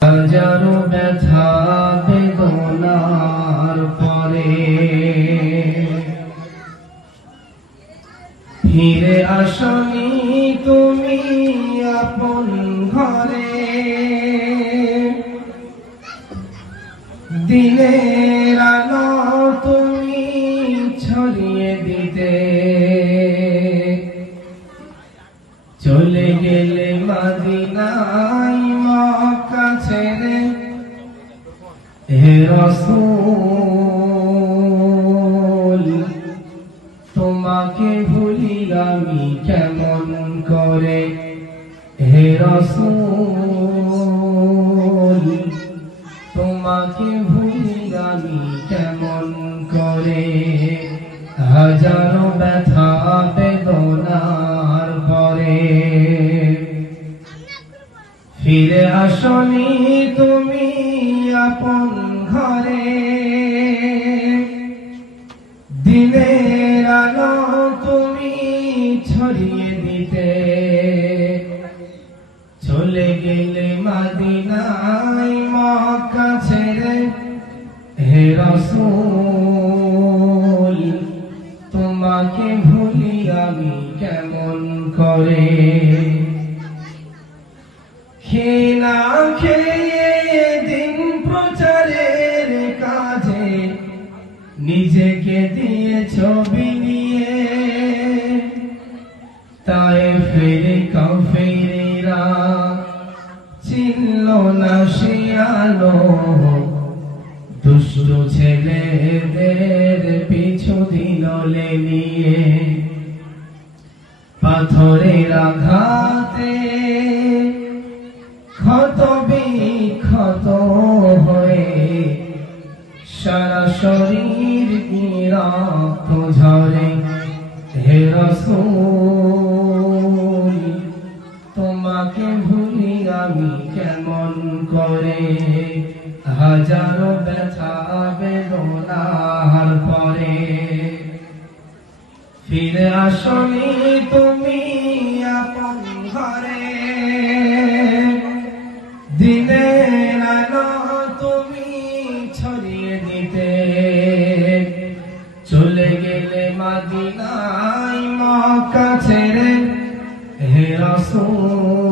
হাজারো ব্যথা বেদনার পরে ফিরে আসনি তুমি আপন ঘরে। দিনের আলো তুমি ছড়িয়ে দিতে চলে গেলে মদিনায় মক্কা ছেড়ে। হে রাসূল তোমাকে ভুলি আমি কেমন করে। হে রাসূল তোমাকে ভুলি আমি কেমন করে। হাজারো ব্যথা বেদনার পরে ফিরে আসনি তুমি আপন ঘরে। দিনের আলো তুমি ছড়িয়ে দিতে চলে গেলে মদিনায় মক্কা ছেড়ে। হে রাসূল তোমাকে ভুলি আমি কেমন করে। খেয়ে না খেয়ে দিন প্রচারের কাজে নিজেকে দিয়েছ বিলিয়ে। তায়েফের কাফেরেরা চিনল না সে আলো। দুষ্ট ছেলেদের পিছু দিল নিয়ে। পাথরের আঘাতে ক্ষত বিক্ষত হয়ে সারা শরীর রক্ত ঝরে। হে রাসূল তোমাকে ভুলি আমি কেমন করে। হাজারো ব্যথা বেদনার পরে ফিরে আসনি তুমি আপন ঘরে। দিনের আলো তুমি ছড়িয়ে দিতে চলে গেলে মদিনায় মক্কা ছেড়ে। হে রাসূল